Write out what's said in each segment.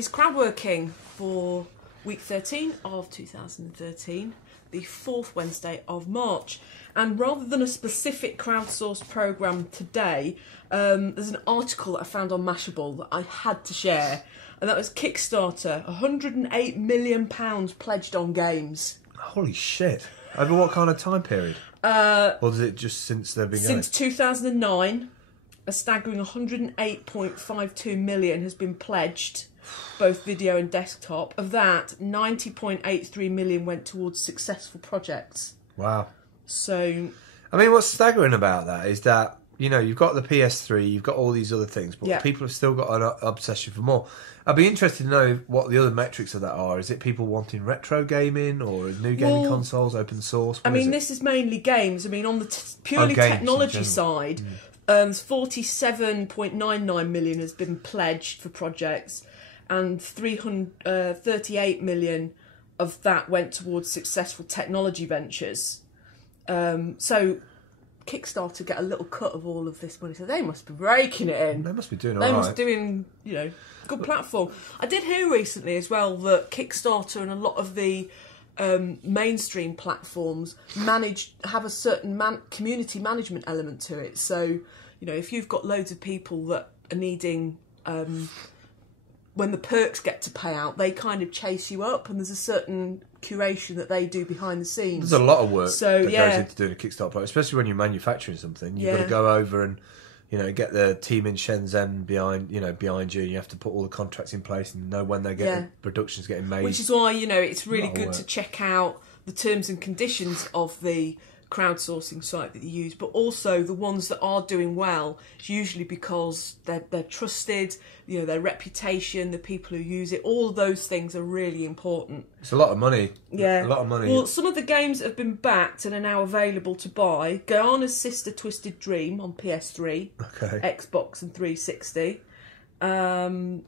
is crowdworking for week 13 of 2013, the 4th Wednesday of March. And rather than a specific crowdsourced programme today, there's an article that I found on Mashable that I had to share, and that was Kickstarter, £108 million pledged on games. Holy shit. Over what kind of time period? Or is it just since they've been Since 2009, a staggering 108.52 million has been pledged, both video and desktop. Of that, 90.83 million went towards successful projects. Wow. So, I mean, what's staggering about that is that, you know, you've got the PS3, you've got all these other things, but people have still got an obsession for more. I'd be interested to know what the other metrics of that are. Is it people wanting retro gaming or new gaming consoles, open source? I mean, this is mainly games. I mean, on the purely technology side, 47.99 million has been pledged for projects, and 338 million of that went towards successful technology ventures. So Kickstarter get a little cut of all of this money, so they must be raking it in. They must be doing all right. They must be doing, you know, good platform. I did hear recently as well that Kickstarter and a lot of the mainstream platforms have a certain community management element to it. So, you know, if you've got loads of people that are needing, when the perks get to pay out, they kind of chase you up, and there's a certain curation that they do behind the scenes. There's a lot of work that goes into doing a Kickstarter project, especially when you're manufacturing something. You've got to go over and, you know, get the team in Shenzhen behind you. You have to put all the contracts in place and know when they're getting production's getting made. Which is why, you know, it's really good to check out the terms and conditions of the crowdsourcing site that you use, but also the ones that are doing well. It's usually because they're trusted, you know, their reputation, the people who use it, all of those things are really important. It's a lot of money. Yeah. A lot of money. Well, some of the games that have been backed and are now available to buy: Guyana's Sister Twisted Dream on PS3, Xbox and 360.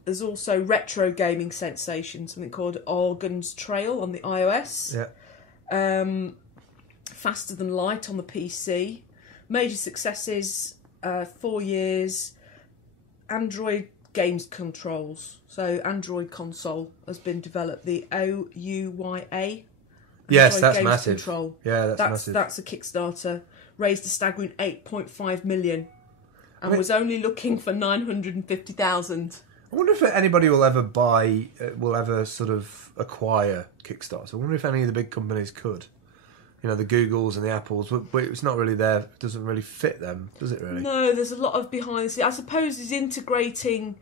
There's also retro gaming sensation, something called Organ's Trail on the iOS. Yeah. Faster Than Light on the PC. Major successes, 4 years. Android games controls. So Android console has been developed. The OUYA. Yes, that's games massive. Control. Yeah, that's massive. That's a Kickstarter. Raised a staggering 8.5 million. And was only looking for 950,000. I wonder if anybody will ever sort of acquire Kickstarter. I wonder if any of the big companies could. You know, the Googles and the Apples, but it's not really there. It doesn't really fit them, does it really? No, there's a lot of behind the scenes. I suppose it's integrating.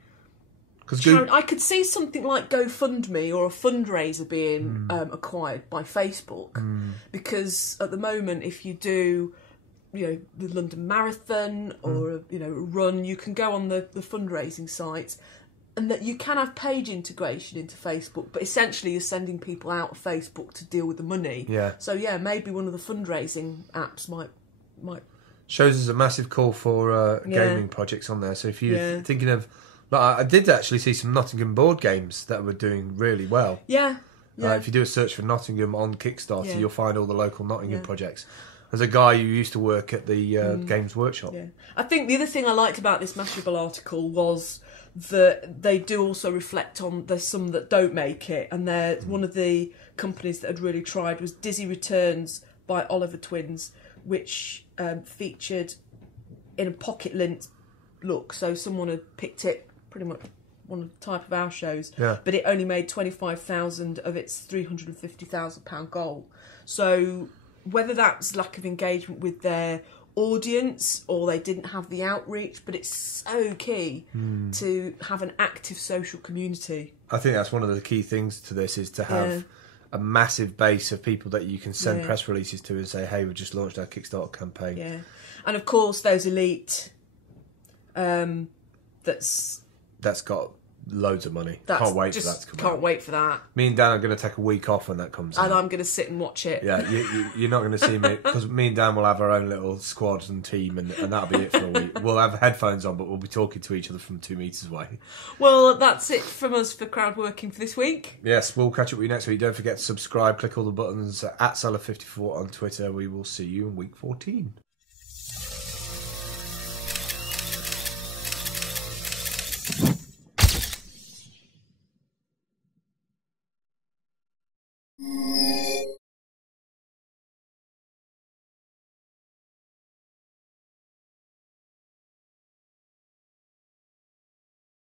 I could see something like GoFundMe or a fundraiser being acquired by Facebook, because at the moment, if you do, you know, the London Marathon or a run, you can go on the fundraising sites. And that you can have page integration into Facebook, but essentially you're sending people out of Facebook to deal with the money. Yeah. So yeah, maybe one of the fundraising apps might. Shows us a massive call for gaming projects on there. So if you're thinking of, like, I did actually see some Nottingham board games that were doing really well. Yeah. If you do a search for Nottingham on Kickstarter, you'll find all the local Nottingham projects. There's a guy who used to work at the Games Workshop. Yeah. I think the other thing I liked about this Mashable article was that they do also reflect on there's some that don't make it, and one of the companies that had really tried was Dizzy Returns by Oliver Twins, which featured in a pocket lint look, so someone had picked it, pretty much one of the type of our shows, but it only made 25,000 of its £350,000 goal. So whether that's lack of engagement with their audience or they didn't have the outreach, but it's so key to have an active social community. I think that's one of the key things to this, is to have a massive base of people that you can send press releases to and say, hey, we've just launched our Kickstarter campaign. Yeah. And of course those elite that's got loads of money. Can't wait for that to come out. Can't wait for that. Me and Dan are going to take a week off when that comes out. And I'm going to sit and watch it. Yeah, you're not going to see me, because me and Dan will have our own little squad and team, and that'll be it for a week. We'll have headphones on, but we'll be talking to each other from 2 metres away. Well, that's it from us for crowdworking for this week. Yes, we'll catch up with you next week. Don't forget to subscribe, click all the buttons, at Seller54 on Twitter. We will see you in week 14.